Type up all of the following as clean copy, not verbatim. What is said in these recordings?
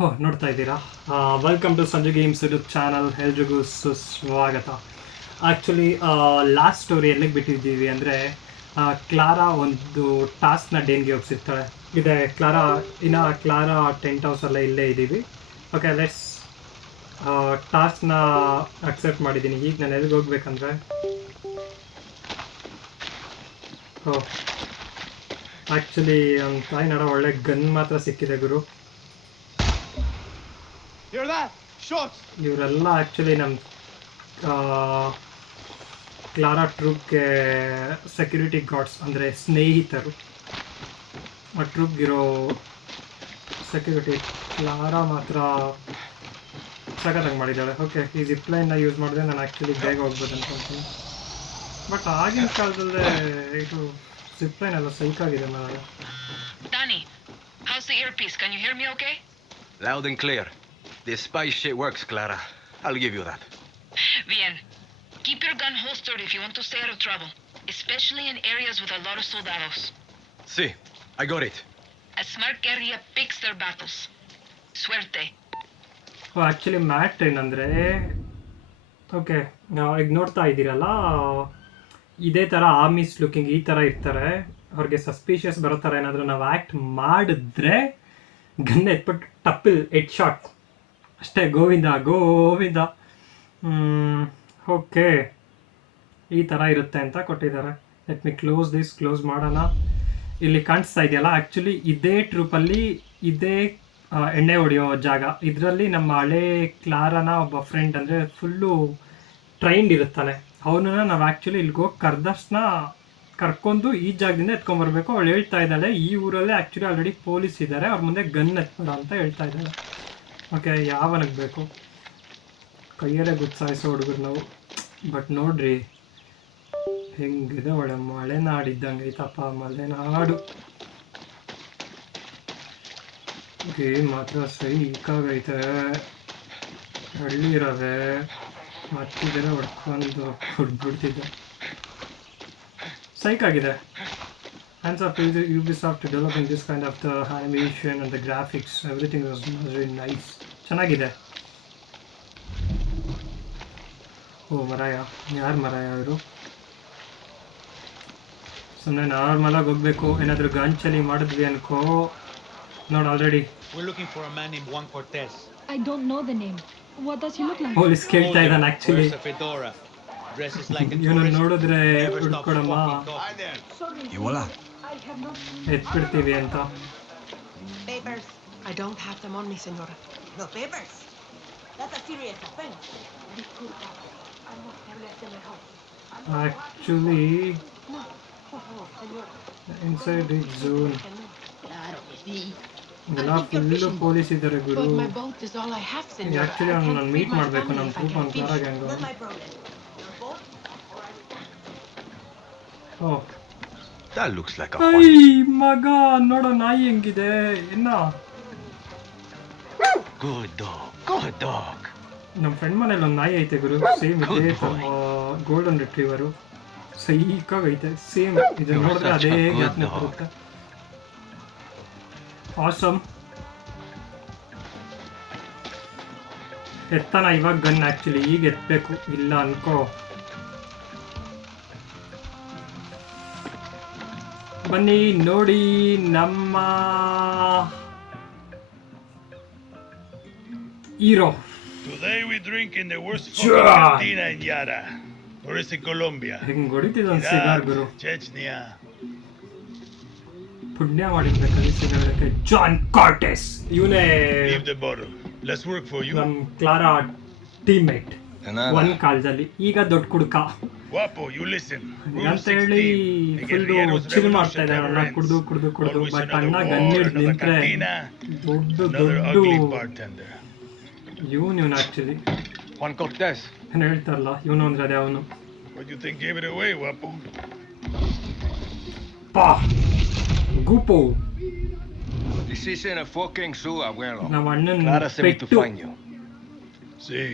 ನೋಡ್ತಾ ಇದ್ದೀರಾ? Welcome to Sanju games YouTube channel. ಎಲ್ರಿಗೂ ಸುಸ್ವಾಗತ. ಆ್ಯಕ್ಚುಲಿ ಲಾಸ್ಟ್ ಸ್ಟೋರಿ ಎಲ್ಲಿಗೆ ಬಿಟ್ಟಿದ್ದೀವಿ ಅಂದರೆ, ಕ್ಲಾರಾ ಒಂದು ಟಾಸ್ಕ್ನ ಡೇನ್ಗೆ ಒಪ್ಸಿರ್ತಾಳೆ. ಇದೆ ಕ್ಲಾರಾ ಟೆಂಟ್ ಹೌಸಲ್ಲೇ ಇಲ್ಲೇ ಇದ್ದೀವಿ. ಓಕೆ, ಲೆಟ್ಸ್ ಟಾಸ್ಕ್ನ ಅಕ್ಸೆಪ್ಟ್ ಮಾಡಿದ್ದೀನಿ. ಈಗ ನಾನು ಎಲ್ಲಿಗೆ ಹೋಗ್ಬೇಕಂದ್ರೆ, ಆ್ಯಕ್ಚುಲಿ ನಮ್ಮ ತಾಯಿ ನಡ ಒಳ್ಳೆ ಗನ್ ಮಾತ್ರ ಸಿಕ್ಕಿದೆ ಗುರು. ಇವರೆಲ್ಲ ಆ್ಯಕ್ಚುಲಿ ನಮ್ಮ ಕ್ಲಾರಾ ಟ್ರೂಪ್ಗೆ ಸೆಕ್ಯೂರಿಟಿ ಗಾರ್ಡ್ಸ್, ಅಂದರೆ ಸ್ನೇಹಿತರು. ಆ ಟ್ರೂಪ್ಗಿರೋ ಸೆಕ್ಯೂರಿಟಿ. ಕ್ಲಾರಾ ಮಾತ್ರ ಸಖತ್ತಾಗಿ ಮಾಡಿದ್ದಾಳೆ. ಓಕೆ, ಈ ಜಿಪ್ಲೈನ್ನ ಯೂಸ್ ಮಾಡಿದ್ರೆ ನಾನು ಆ್ಯಕ್ಚುಲಿ ಬೇಗ ಹೋಗ್ಬೋದು ಅನ್ಕೊಳ್ತೀನಿ. ಬಟ್ ಆಗಿನ ಕಾಲದಲ್ಲೇ ಇದು ಜಿಪ್ಲೈನ್ ಎಲ್ಲ ಸೈಕಾಗಿದೆ ನನಗೆ. Danny, how's the earpiece? Can you hear me okay? Loud and clear. The spy shit works, Clara. I'll give you that. Bien. Keep your gun holstered if you want to stay out of trouble, especially in areas with a lot of soldados. See, I got it. A smart guerrilla picks their battles. Suerte. Actually mat ಏನಂದರೆ, okay ಈಗ ನೋಡ್ತಾ ಇದ್ದೀರಲ್ಲ, ಇದೇ ಥರ army's looking ಈ ಥರ ಇರ್ತಾರೆ. ಅವ್ರಿಗೆ ಸಸ್ಪಿಷಿಯಸ್ ಬರೋ ಥರ ಏನಾದರೂ ನಾವು ಆ್ಯಕ್ಟ್ ಮಾಡಿದ್ರೆ ಗನ್ ಎತ್ಬಿಟ್ಟು ಟಪ್ಪಿಲ್ ಹೆಡ್ ಶಾಟ್ ಅಷ್ಟೇ. ಗೋವಿಂದ ಗೋವಿಂದ. ಓಕೆ, ಈ ಥರ ಇರುತ್ತೆ ಅಂತ ಕೊಟ್ಟಿದ್ದಾರೆ. ಲೆಟ್ ಮಿ ಕ್ಲೋಸ್ ಮಾಡೋಣ. ಇಲ್ಲಿ ಕಾಣಿಸ್ತಾ ಇದೆಯಲ್ಲ, ಆ್ಯಕ್ಚುಲಿ ಇದೇ ಟ್ರೂಪಲ್ಲಿ ಇದೇ ಎಣ್ಣೆ ಹೊಡೆಯೋ ಜಾಗ. ಇದರಲ್ಲಿ ನಮ್ಮ ಹಳೆ ಕ್ಲಾರಾನ ಒಬ್ಬ ಫ್ರೆಂಡ್, ಅಂದರೆ ಫುಲ್ಲು ಟ್ರೈನ್ಡ್ ಇರುತ್ತಾನೆ, ಅವನನ್ನ ನಾವು ಆ್ಯಕ್ಚುಲಿ ಇಲ್ಲಿಗೆ ಹೋಗಿ ಕರ್ಕೊಂಡು ಈ ಜಾಗದಿಂದ ಎತ್ಕೊಂಡ್ಬರ್ಬೇಕು. ಅವಳು ಹೇಳ್ತಾ ಇದ್ದಾಳೆ, ಈ ಊರಲ್ಲೇ ಆ್ಯಕ್ಚುಲಿ ಆಲ್ರೆಡಿ ಪೊಲೀಸ್ ಇದ್ದಾರೆ, ಅವ್ರ ಮುಂದೆ ಗನ್ ಎತ್ಬೇಡ ಅಂತ ಹೇಳ್ತಾ ಇದ್ದಾಳೆ. ಓಕೆ, ಯಾವನಿಗೆ ಬೇಕು? ಕೈಯಲ್ಲೇ ಗುತ್ಸಾಯಿಸೋ ಹುಡುಗರು ನಾವು. ಬಟ್ ನೋಡ್ರಿ ಹೆಂಗಿದೆ, ಒಳ್ಳೆ ಮಲೆನಾಡಿದ್ದಂಗೆ ಐತಪ್ಪ, ಮಲೆನಾಡು. ಗೇಮ್ ಮಾತ್ರ ಸೈಕಾಗೈತೆ. ಹಳ್ಳಿ ಇರೋವೆ ಮತ್ತಿದ್ರೆ ಹೊಡ್ಕೊಂಡು ಹೊಡ್ಬಿಡ್ತಿದ್ದೆ. ಸೈಕಾಗಿದೆ. Hands off to Ubisoft developing this kind of the animation and the graphics. Everything was really nice. ಚೆನ್ನಾಗಿದೆ. ಮರಾಯ. ಯಾರು ಮರಾಯ ಅವರು? ಸುಮ್ಮನೆ ನಾರ್ಮಲಾಗಿ ಹೋಗ್ಬೇಕು. ಏನಾದರೂ ಗಂಚಲಿ ಮಾಡಿದ್ವಿ ಅನ್ಕೋ. ನೋಡಿ ಆಲ್ರೆಡಿ ಪೊಲೀಸ್ ಕೇಳ್ತಾ ಇದ್ದಾನೆ ಆ್ಯಕ್ಚುಲಿ. ಇವನು ನೋಡಿದ್ರೆ ಹುಡ್ಕೊಡಮ್ಮ ಎತ್ಬಿಡ್ತೀವಿ ಅಂತ. ಆ್ಯಕ್ಚುಲಿ ಇನ್ಸೈಡ್ ರಿಚ್ ಝೋನ್ ಎಲ್ಲ ಫುಲ್ಲು ಪೊಲೀಸ್ ಇದ್ದಾರೆ ಗುರು. ಆ್ಯಕ್ಚುಲಿ ಅವ್ನು ನಾನು ಮೀಟ್ ಮಾಡಬೇಕು, ನಮ್ಮ ಟ್ರೂಪ್ ಅವ್ನು Clara gang. That looks like a ಮಗ ನೋಡೋ ನಾಯಿ ಹೆಂಗಿದೆ ಇನ್ನ. good dog. ನಮ್ಮ ಫ್ರೆಂಡ್ ಮನೇಲಿ ಒಂದು ನಾಯಿ ಐತೆ ಗುರು, ಸೇಮ್ ಇದೆ, ಗೋಲ್ಡನ್ ರಿಟ್ರೀವರು. ಸೈಕಾಗೈತೆ, ಸೇಮ್. ಇದು ನೋಡಿದ್ರೆ ಅದೇ ಜ್ಞಾಪನೆ ಬರುತ್ತೆ. ಆಸಮ್. ಎತ್ತಾನ ಇವಾಗ ಗನ್. ಆ್ಯಕ್ಚುಲಿ ಈಗ ಎತ್ತಬೇಕು, ಇಲ್ಲ ಅನ್ಕೋ. ಬನ್ನಿ ನೋಡಿ ನಮ್ಮ hero. Today we drink in the worst fucking cantina in Yara. Or is it Colombia? ಹೆಂಗ್ ಹೊಡಿತಿದ್ ಒಂದು ಸಿಗಾರ್ ಗುರು. Chechnya. ಪುಣ್ಯ ಮಾಡಿರ್ಬೇಕಲ್ಲಿ ಸಿಗಾರಕ್ಕೆ. ಜಾನ್ ಕಾರ್ಟೆಸ್ ಇವನೇ. Leave the bottle. Let's work for you. ನಮ್ಮ ಕ್ಲಾರಾ ಟೀಮ್ಮೇಟ್ ಒಂದ್ ಕಾಲದಲ್ಲಿ. ಈಗ ದೊಡ್ಡ ಕುಡ್ಕ Guapo, you listen. ಅಂತ ಹೇಳಿ ಫುಲ್ಲು ಚಿಲ್ ಮಾಡ್ತಾ ಇದ್ದಾರೆ. ಅಣ್ಣ ಕುಡ್ದು ಬಟ್ ಅಣ್ಣ ಗನ್ ಹಿಡ್ದು ನಿಂತ್ರೆ ದೊಡ್ಡ ಇವನು ಆಕ್ಚುಲಿ Juan Cortez. ಏನು ಹೇಳ್ತಾರಲ್ಲ, ಇವನು ಅಂದ್ರೆ ಅದೇ ಅವನು. What do you think gave it away, Guapo? ಪಾ ಗುಪೋ. This isn't a fucking zoo, abuelo. ನಮ್ಮ ಅಣ್ಣನ Clara sent me to ಪೆಟ್ಟು. find you. See,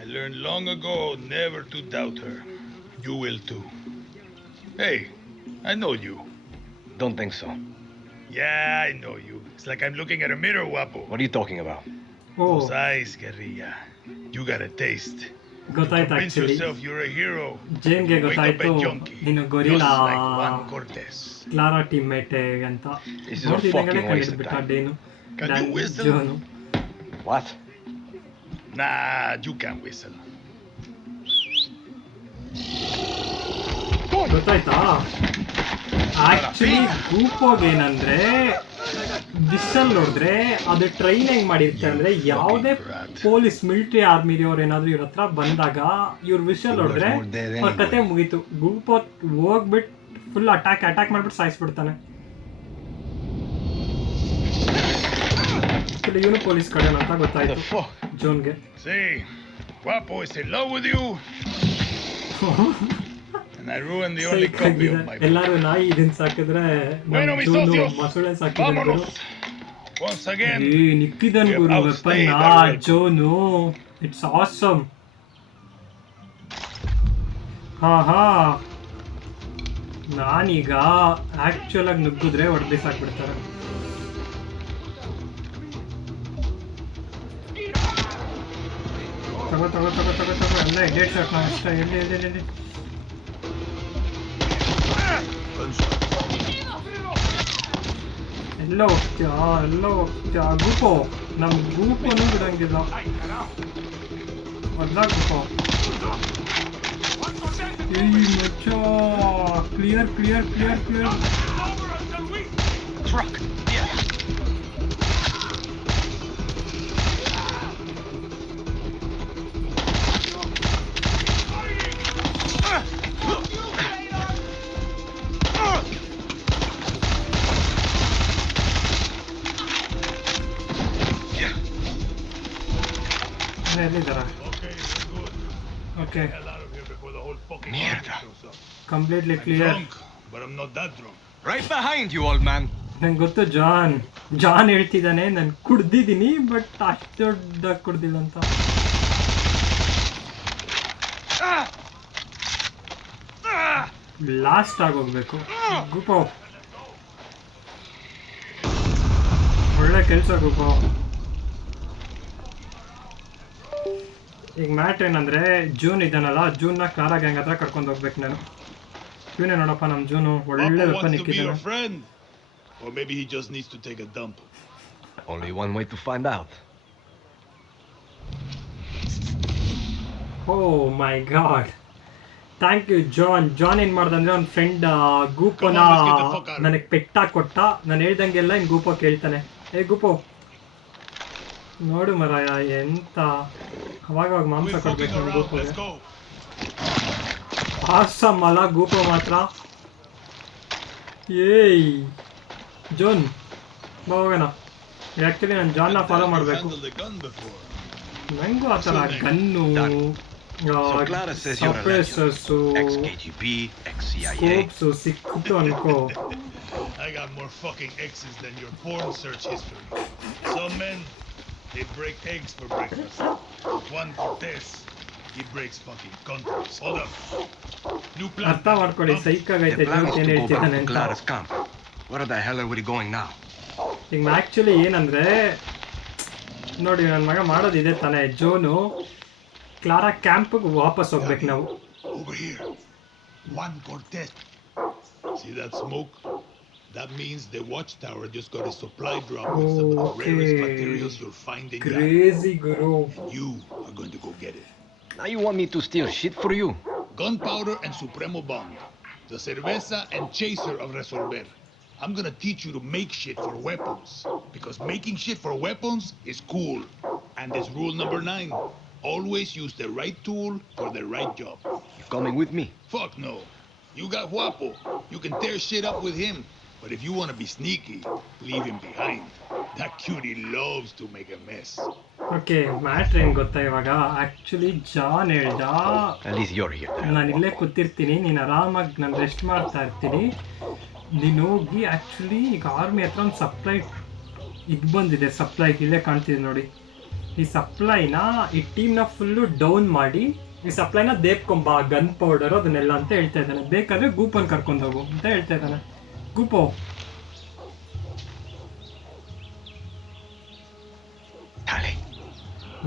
I learned long ago never to doubt her. You will too. Hey, I know you. Don't think so. Yeah, I know you. It's like I'm looking at a mirror, Guapo. What are you talking about? ಓ Those eyes, Guerrilla. You got a taste. ಗೊತ್ತಾಯ್ತು Convince actually yourself you're a hero. ಜೇನ್ಗೆ Wake up ಗೊತ್ತಾಯ್ತು a junkie. ನೀನು Just gorilla like Juan Cortez. Clara ಟೀಮ್ಮೇಟೆ ಅಂತ This is a ನೋಡ್ತಿದ್ದಂಗೆ fucking waste of ಕಂಡಿಡ್ಬಿಟ್ಟ time. ಡೇನು Can you whistle? ಜೋನು What? Nah, you can't whistle. ಗೊತ್ತಾಯ್ತಾ ಆಕ್ಚುಲಿ ಗೂಪೋಗ್ ಏನಂದ್ರೆ ವಿಷಲ್ ನೋಡಿದ್ರೆ ಅದು ಟ್ರೈನ್ ಹೆಂಗ್ ಮಾಡಿರುತ್ತೆ ಅಂದ್ರೆ ಯಾವುದೇ ಪೊಲೀಸ್ ಮಿಲಿಟರಿ ಆರ್ಮಿದವ್ರು ಏನಾದ್ರು ಇವ್ರ ಹತ್ರ ಬಂದಾಗ ಇವ್ರ ವಿಷಲ್ ನೋಡಿದ್ರೆ ಅವ್ರ ಕತೆ ಮುಗೀತು. ಗೂಪೋ ಹೋಗ್ಬಿಟ್ಟು ಫುಲ್ ಅಟ್ಯಾಕ್ ಮಾಡ್ಬಿಟ್ಟು ಸಾಯಿಸ್ಬಿಡ್ತಾನೆ. ಇವನು ಪೊಲೀಸ್ ಕಡೆ ಅಂತ What the ಗೊತ್ತಾಯ್ತು fuck? ಜೋನ್ಗೆ. See, Guapo is in love with you. And I ruined the only copy of my book. ಎಲ್ಲಾರು ನಾಯಿ ಇದನ್ನ ಸಾಕಿದ್ರೆ Bueno, mis ಜೋನು socios, ಮೊಸಳೆ ಸಾಕಿದ್ರು. vámonos. Once again, ನಿಕ್ಕಿದನ್ we ಗುರು have weapon outstayed our welcome. ಜೋನು ಇಟ್ಸ್ ಆಸಮ್. ಹಾ ನಾನೀಗ ಆಕ್ಚುಲ್ ಆಗಿ ನುಗ್ಗಿದ್ರೆ ಹೊಡೆದು ಸಾಕ್ಬಿಡ್ತಾರೆ. ತಗೋ ಎಲ್ಲ ಎಡೆಡ್ ಶಾಟ್ ನಾವು ಇಷ್ಟ. ಎಲ್ಲಿ ಎಲ್ಲ ಹೋಗ್ತೀಯಾ ಗೂಪೋ. ನಮ್ಮ ಗೂಪನು ಬಿಡಂಗಿಲ್ಲ. ಮೊದ್ಲಾಗ ಗೂಪೋ ಮಚ್ಚ. Clear. Truck! Yeah! ಎಲ್ಲಿದ್ದಾರ? okay, we're good. Okay Hell out of here before the whole fucking Mierda. army shows up. Completely I'm clear. drunk, but I'm not that drunk. Right behind you, old man! ನಂಗೆ ಗೊತ್ತು John ಹೇಳ್ತಿದ್ದಾನೆ ನಾನು ಕುಡ್ದಿದ್ದೀನಿ but ಅಷ್ಟು ದೊಡ್ಡದಾಗಿ ಕುಡ್ದಿಲ್ಲ ಅಂತ. Last ಆಗೋಗ್ಬೇಕು. ಗೂಪೋ ಒಳ್ಳೆ ಕೆಲಸ ಗೂಪೋ. ಈಗ ಮ್ಯಾಟ್ರ್ ಏನಂದ್ರೆ ಜೂನ್ ಇದ್ದಾನಲ್ಲ, ಜೂನ್ನ ಕ್ಲಾರಾ ಗ್ಯಾಂಗ್ ಹತ್ರ ಕರ್ಕೊಂಡು ಹೋಗ್ಬೇಕು ನಾನು. ಇವನೇ ನೋಡಪ್ಪ ನಮ್ಮ ಜೂನು ಒಳ್ಳೆ Guapo weapon wants to be your ಇಕ್ಕಿದ್ದಾನೆ. friend. Or maybe he just needs to take a dump. Only one way to find out. Oh my god, thank you John ಏನು ಮಾಡ್ದಂದ್ರೆ ಅವ್ನ ಫ್ರೆಂಡ್ ಗೂಪೋನ Come on, let's get the fuck out of ನನಗೆ ಪೆಟ್ಟಾಗಿ ಕೊಟ್ಟ. ನಾನು ಹೇಳ್ದಂಗೆಲ್ಲ ಇನ್ನು ಗೂಪೋ ಕೇಳ್ತಾನೆ. ಗೂಪೋ ನೋಡು ಮರಾಯ ಎಂತ ಅವಾಗ ಮಾಂಸ We're ಕೊಡ್ಬೇಕು fucking ನಾನು around. ಗೂಪೋಗೆ. Let's go. ಆಸಮ್ ಅಲ್ಲ ಗೂಪೋ ಮಾತ್ರ. ಏಯ್ ಜೋನ್ ಬಾ ಹೋಗೋಣ. ಆ್ಯಕ್ಚುಲಿ ನಾನು ಜಾನ್ನ ಫಾಲೋ ಮಾಡಬೇಕು. Handled a gun before. ನನಗೂ ಆ ಥರ gun So Clara says you're a legend. ಸಪ್ರೆಸರ್ಸು Ex-KGB, ex-CIA. ಸ್ಕೋಪ್ಸು ಸಿಕ್ಕಿತು ಅನ್ಕೋ. I got more fucking X's than your porn search history. Some men, they break eggs for breakfast. Juan Cortez, he breaks fucking countries. Hold up. New plan. ಅರ್ಥ ಮಾಡ್ಕೊಳ್ಳಿ ಸೈಕ್ The ಆಗೈತೆ plan was ಏನು to go ಹೇಳ್ತಿದ್ದಾನೆ back to ಅಂತ. Clara's camp. Where the hell are we going now? ಈಗ actually ಏನಂದ್ರೆ ನೋಡಿ ನನ್ನ ಮಗ ಮಾಡೋದಿದೆ ತಾನೇ. ಜೋನು ಕ್ಲಾರಾ ಕ್ಯಾಂಪಿಗೆ ವಾಪಸ್ ಹೋಗ್ಬೇಕು ನಾವು. Over here. Juan Cortez. See that smoke? That means the watchtower just got a supply drop with some of the rarest Okay. materials you'll find in Ghana. Crazy Guru. You are going to go get it. Now you want me to steal shit for you? Gunpowder and Supremo Bond. The cerveza and chaser of Resolver. I'm gonna teach you to make shit for weapons. Because making shit for weapons is cool. And there's rule number 9. Always use the right tool for the right job. You coming with me? Fuck no. You got Guapo. You can tear shit up with him. But if you wanna be sneaky, leave him behind. That cutie loves to make a mess. Okay matter ಏನು ಗೊತ್ತಾ ಇವಾಗ. Actually John ಹೇಳ್ದ At least you're here. ನಾನು ಇಲ್ಲೇ ಕೂತಿರ್ತೀನಿ, ನೀನು ಆರಾಮಾಗಿ ನಾನು rest ಮಾಡ್ತಾ ಇರ್ತೀನಿ, ನೀನು ಹೋಗಿ ಆ್ಯಕ್ಚುಲಿ ಈಗ ಆರ್ಮಿ ಹತ್ರ ಒಂದು ಸಪ್ಲೈ ಇದು ಬಂದಿದೆ. ಸಪ್ಲೈ ಇಲ್ಲೇ ಕಾಣ್ತಿದೆ ನೋಡಿ. ಈ ಸಪ್ಲೈನ ಈ ಟೀಮ್ನ ಫುಲ್ಲು ಡೌನ್ ಮಾಡಿ ಈ ಸಪ್ಲೈನ ದೇಪ್ಕೊಂಬ ಗನ್ ಪೌಡರು ಅದನ್ನೆಲ್ಲ ಅಂತ ಹೇಳ್ತಾ ಇದ್ದಾನೆ. ಬೇಕಾದರೆ ಗೂಪನ್ ಕರ್ಕೊಂಡು ಹೋಗು ಅಂತ ಹೇಳ್ತಾ ಇದ್ದಾನೆ. ಗೂಪೋ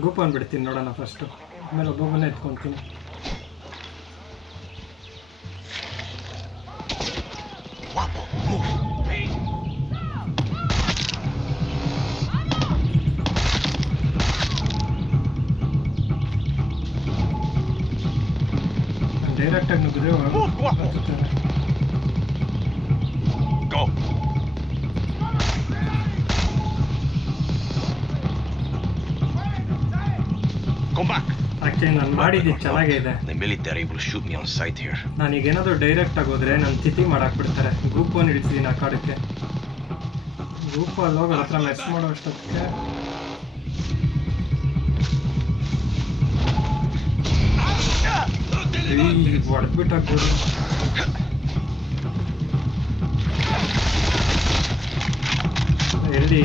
ಗೂಪನ್ ಬಿಡ್ತೀನಿ ನೋಡೋಣ ಫಸ್ಟು, ಆಮೇಲೆ ಒಬ್ಬೊಬ್ಬನೇ ಎತ್ಕೊತೀನಿ. Guapo, move. ಡೈರೆಕ್ಟಾಗಿ ನುಗ್ಗಿದ್ರೆ ಹತ್ತುತ್ತಾರೆ. Go. Come back. ಆ್ಯಕ್ಚುಲಿ ನಾನು ಮಾಡಿದ್ದು ಚೆನ್ನಾಗೇ ಇದೆ. The military will shoot me on sight here. ನಾನೀಗ ಏನಾದರೂ ಡೈರೆಕ್ಟಾಗಿ ಹೋದರೆ ನನ್ನ ತಿಥಿ ಮಾಡಾಕ್ಬಿಡ್ತಾರೆ. ಗ್ರೂಪನ್ನು ಇಳಿಸಿದ್ದೀನಿ ಆ ಕಾಡಕ್ಕೆ. ಗ್ರೂಪಲ್ಲಿ ಹೋಗಿ ಹತ್ರ ಮೆಸ್ ಮಾಡೋ ಅಷ್ಟೊತ್ತಿಗೆ ಹೊಡೆದ್ಬಿಟ್ಟಾಗ್ಬೋದು.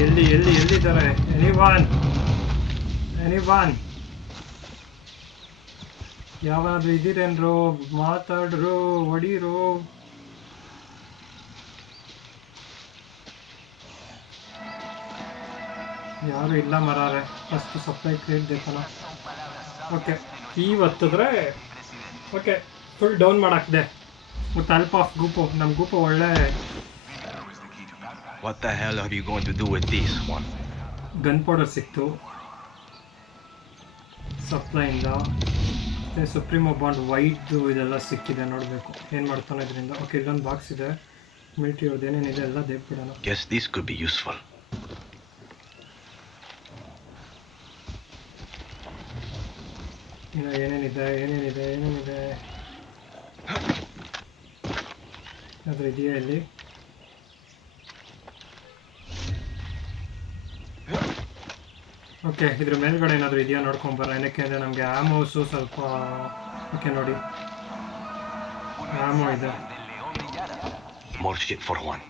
ಎಲ್ಲಿದ್ದಾರೆ? ಎನಿವಾನ್ ಯಾವಾದ್ರೂ ಇದ್ದೀರೇನ್ರೋ? ಮಾತಾಡ್ರು, ಹೊಡೀರು. ಯಾರು ಇಲ್ಲ ಮರಾರೆ. ಫಸ್ಟ್ ಸಪ್ಲೈ ಕ್ರಿಯೇಟ್ ಬೇಕಲ್ಲ. ಓಕೆ, ಹೊತ್ತಿದ್ರೆ ಓಕೆ ಫುಲ್ ಡೌನ್ ಮಾಡಾಕಿದೆ ವಿತ್ ಹೆಲ್ಪ್ ಆಫ್ ಗೂಪೋ. ನಮ್ಮ ಗೂಪೋ ಒಳ್ಳೆ What the hell are you going to do with this one? Gun powder ಸಿಕ್ತು ಸಪ್ಲೈಯಿಂದ. ಮತ್ತು ಸುಪ್ರೀಮೋ ಬಾಂಡ್ ವೈಟ್ ಇದೆಲ್ಲ ಸಿಕ್ಕಿದೆ, ನೋಡಬೇಕು ಏನು ಮಾಡ್ತಾನೆ ಇದರಿಂದ. ಓಕೆ, ಇಲ್ಲೊಂದು ಬಾಕ್ಸ್ ಇದೆ ಮಿಲ್ಟ್ರಿ ಅವ್ರದ್ದು, ಏನೇನಿದೆ ಎಲ್ಲ ದೇಬಿಡೋಣ. Guess this could be useful. ಇನ್ನು ಏನೇನಿದೆ ಅದ್ರ ಇದೆಯಾ ಇಲ್ಲಿ? ಓಕೆ, ಇದ್ರ ಮೇಲ್ಗಡೆ ಏನಾದರೂ ಇದೆಯಾ ನೋಡ್ಕೊಂಬರ. ಏನಕ್ಕೆ ಅಂದರೆ ನಮಗೆ ಆಮೋಸು ಸ್ವಲ್ಪ. ಓಕೆ ನೋಡಿ, ಆಮೋ ಇದೆ. More shit for one.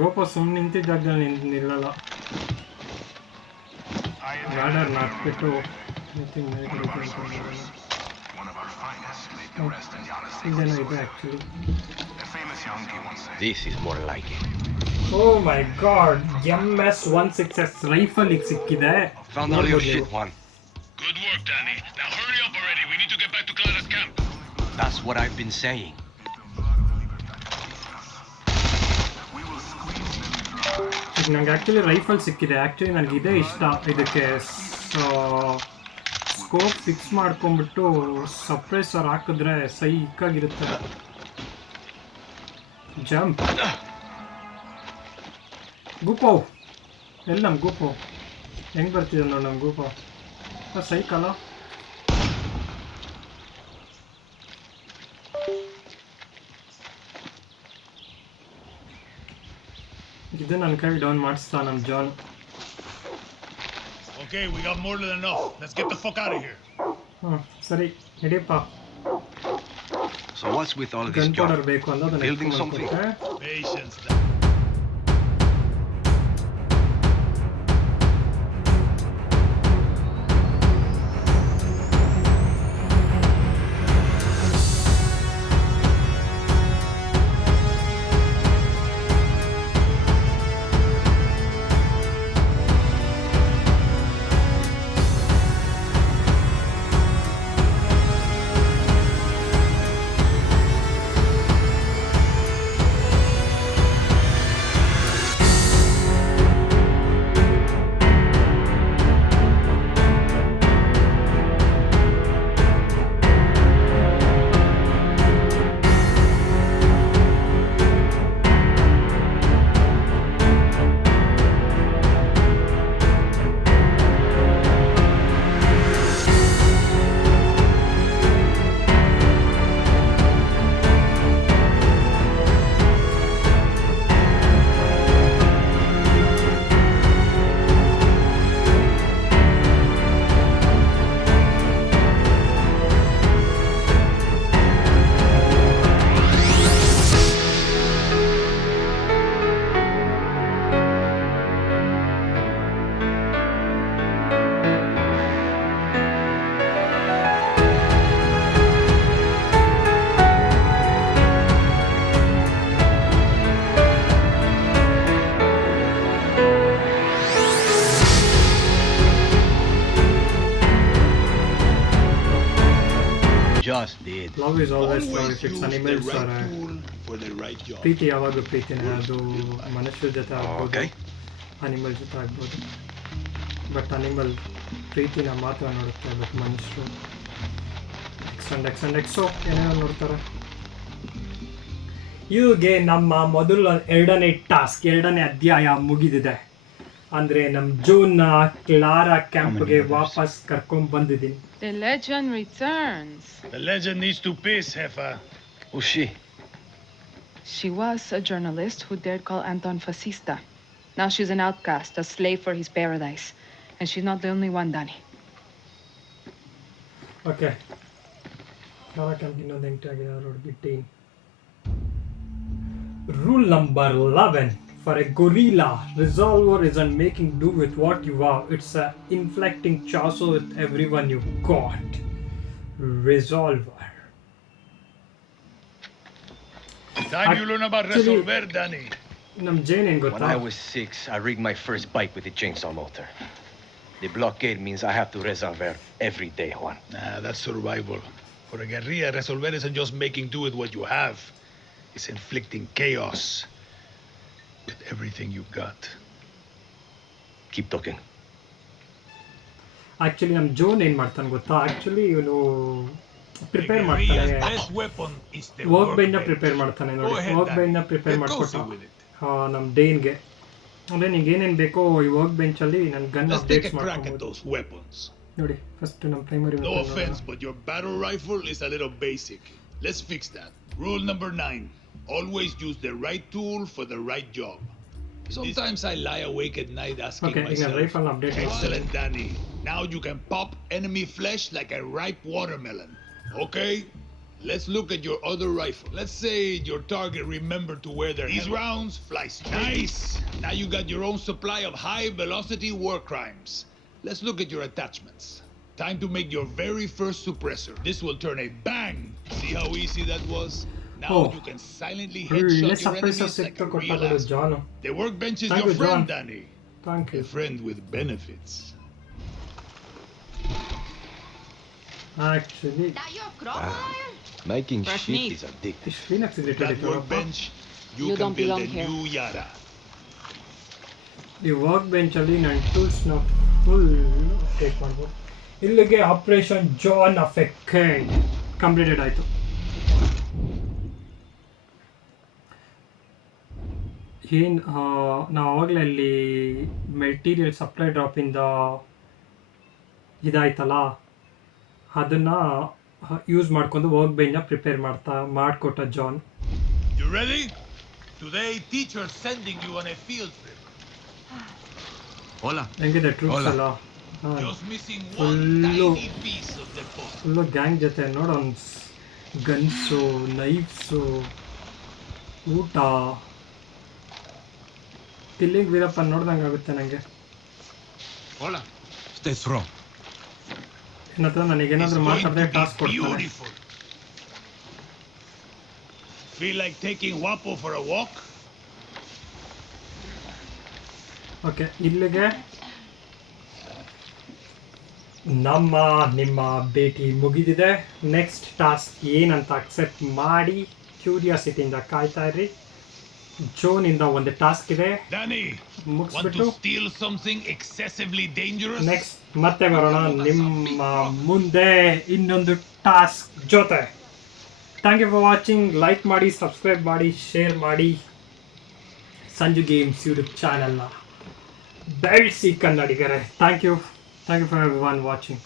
ಗೋಪೋ ಸುಮ್ಮನೆ ನಿಂತಿದ್ದ ಜಾಗದಲ್ಲಿ ನಿಲ್ಲಲ್ಲ. ಗಾರ್ಡರ್ ಹಾಕ್ಬಿಟ್ಟು ಇದೇನೋ ಇದೆ actually. This is more like it. Oh my god, MS-16S rifle ಈಗ ಸಿಕ್ಕಿದೆ. Found all your shit, Juan. Good work, Danny. Now hurry up already. We need to get back to Clara's camp. That's what I've been saying. ಈಗ ನಂಗೆ actually rifle ಸಿಕ್ಕಿದೆ. Actually ನನಗೆ ಇದೇ ಇಷ್ಟ. ಇದಕ್ಕೆ scope fix ಮಾಡ್ಕೊಂಬಿಟ್ಟು suppressor ಹಾಕಿದ್ರೆ ಸೈಕಾಗಿರುತ್ತೆ. Jump. ಗೂಪೋ ಎಲ್ಲಿ? ನಮ್ಮ ಗೂಪೋ ಹೆಂಗೆ ಬರ್ತಿದೆ ನೋಡಿ. ನಮ್ಮ ಗೂಪೋ ಸೈಕಲ್ಲ. ಇದು ನನ್ನ ಕೈ ಡೌನ್ ಮಾಡಿಸ್ತಾ ನಮ್ಮ John. Okay, we got more than enough. Let's get the fuck out of here. ಸರಿ ಹಿಡಿಯಪ್ಪ. So what's with all this gun powder junk? ಬೇಕು ಅನ್ನೋದನ್ನ Building something? Patience. Love is always love Always if it's use the animals right are tool for the right job. ಪ್ರೀತಿ ಯಾವಾಗಲೂ ಪ್ರೀತಿನೇ, ಅದು ಮನುಷ್ಯರ ಜೊತೆ ಆಗ್ಬೋದು, Okay. ಅನಿಮಲ್ ಜೊತೆ ಆಗ್ಬೋದು. ಬಟ್ ಅನಿಮಲ್ ಪ್ರೀತಿನ ಮಾತ್ರ ನೋಡುತ್ತೆ, ಬಟ್ ಮನುಷ್ಯರು ಎಕ್ಸೋ ಏನೇನೋ ನೋಡ್ತಾರೆ. ಇವಾಗೆ ನಮ್ಮ ಮೊದಲ ಎರಡನೇ ಅಧ್ಯಾಯ ಮುಗಿದಿದೆ. ಅಂದರೆ ನಮ್ಮ ಜೋನ್ನ ಕ್ಲಾರಾ ಕ್ಯಾಂಪ್ಗೆ ವಾಪಸ್ ಕರ್ಕೊಂಡು ಬಂದಿದ್ದೀನಿ. The legend returns. The legend needs to piss, Hefa. Who's she? She was a journalist who dared call Anton fascista. Now she's an outcast, a slave for his paradise. And she's not the only one, Danny. Okay, Clara camp ಇನ್ನೊಂದು entry ಆಗಿದೆ ನೋಡ್ಬಿಟ್ಟು. Rule number 11 for a gorilla: resolver isn't making do with what you are, it's inflicting chaos with everyone you got. Resolver. Time you learn about Actually- resolver, Danny. ನಮ್ಮ ಜೇನ್ ಏನು When ಗೊತ್ತಾ? I was 6, I rigged my first bike with a chainsaw motor. The blockade means I have to resolver every day, Juan. Nah, that's survival. For a guerrilla, resolver isn't just making do with what you have. It's inflicting chaos with everything you've got. Keep talking. Actually ನಮ್ಮ zone ಏನು ಮಾಡ್ತಾನೆ ಗೊತ್ತಾ? Actually ಇವನು prepare The ಮಾಡ್ತಾನೆ, guerrilla's best weapon is the work ಬೆಂಚ್ನ workbench. Prepare ಮಾಡ್ತಾನೆ Go ನೋಡಿ. ahead, work ಬೆಂಚ್ನ Danny. ಪ್ರಿಪೇರ್ Get ಮಾಡಿಕೊಟ್ಟ cozy with it. ನಮ್ಮ ಡೇನ್ಗೆ. ಅಂದರೆ ನಿಂಗೆ ಏನೇನು ಬೇಕೋ ಈ ವರ್ಕ್ ಬೆಂಚಲ್ಲಿ ನನ್ನ gun Let's take updates a crack at ಮಾಡ್ಕೊಬೋದು those weapons. ನೋಡಿ. ಫಸ್ಟ್ ನಮ್ಮ primary No offense, but your battle rifle is a little basic. Let's fix that. Rule number 9. Always use the right tool for the right job. Sometimes I lie awake at night asking okay, ಈಗ myself, rifle update excellent, Danny. Now you can pop enemy flesh like a ripe watermelon. Okay? Let's look at your other rifle. Let's say your target remembered to wear their These rounds fly straight. Nice! Now you got your own supply of high-velocity war crimes. Let's look at your attachments. Time to make your very first suppressor. This will turn a bang. See how easy that was? Now Oh. you can silently ಒಳ್ಳೆ headshot your suppressor enemies like ಸಿಕ್ತು a ಕೊಟ್ಟ real ಬಿಡು asshole. Janu. The workbench is Thank your you, friend, John. Danny. Thank you. A friend with benefits. Actually Making Fresh shit meat. is addictive. ಇಷ್ಟು ಕ್ಲೀನಾಗಿ cigarette That ಇತ್ತು. workbench, you You can don't build belong a here. new Yara. ಈ work ಬೆಂಚಲ್ಲಿ ನನ್ನ ಟೂಲ್ಸ್ನ full take ಮಾಡ್ಬೋದು. ಇಲ್ಲಿಗೆ operation John of a kind completed ಆಯಿತು. ಏನು ನಾವು ಆವಾಗಲೇ ಅಲ್ಲಿ ಮೆಟೀರಿಯಲ್ ಸಪ್ಲೈ ಡ್ರಾಪಿಂದ ಇದಾಯ್ತಲ್ಲ, ಅದನ್ನು ಯೂಸ್ ಮಾಡ್ಕೊಂಡು ವರ್ಕ್ ಬೆಂಚ್ನ ಪ್ರಿಪೇರ್ ಮಾಡಿಕೊಟ್ಟ John. You ready? Today, teacher's sending you on a field trip. Hola. ಹೆಂಗಿದೆ ಟ್ರೂಪ್ಸ್ Hola. ಎಲ್ಲ? Just missing one Hello. tiny piece of the puzzle. Full gang ಜೊತೆ ನೋಡೋ ಗನ್ಸು, ನೈಫ್ಸು, ಊಟ, ತಿಲ್ಲಿಂಗ್ ವೀರಪ್ಪ ನೋಡ್ದಂಗೆ ಆಗುತ್ತೆ ನನಗೆ. Hola. Stay strong. ಏನತ್ರ It's ನನಗೇನಾದರೂ going ಮಾತಾಡಿದ್ರೆ to ಟಾಸ್ಕ್ be ಕೊಡ್ತಾನೆ. beautiful. Feel like taking Wapo for a walk? Okay, ಇಲ್ಲಿಗೆ ನಿಮ್ಮ ಭೇಟಿ ಮುಗಿದಿದೆ. ನೆಕ್ಸ್ಟ್ ಟಾಸ್ಕ್ ಏನಂತ ಅಕ್ಸೆಪ್ಟ್ ಮಾಡಿ ಕ್ಯೂರಿಯಾಸಿಟಿಯಿಂದ ಕಾಯ್ತಾ ಇರ್ರಿ. ಜೋನಿಂದ ಒಂದು ಟಾಸ್ಕ್ ಇದೆ, Danny, want ಮುಗಿಸ್ಬಿಟ್ಟು to steal something excessively dangerous? Next ಮತ್ತೆ ಬರೋಣ ನಿಮ್ಮ ಮುಂದೆ ಇನ್ನೊಂದು ಟಾಸ್ಕ್ ಜೊತೆ. Thank you for watching. Like ಮಾಡಿ, ಸಬ್ಸ್ಕ್ರೈಬ್ ಮಾಡಿ, ಶೇರ್ ಮಾಡಿ. ಸಂಜು ಗೇಮ್ಸ್ ಯೂಟ್ಯೂಬ್ ಚಾನಲ್ನ ಬೆಳೆಸಿ ಕನ್ನಡಿಗರೇ. Thank you for everyone watching.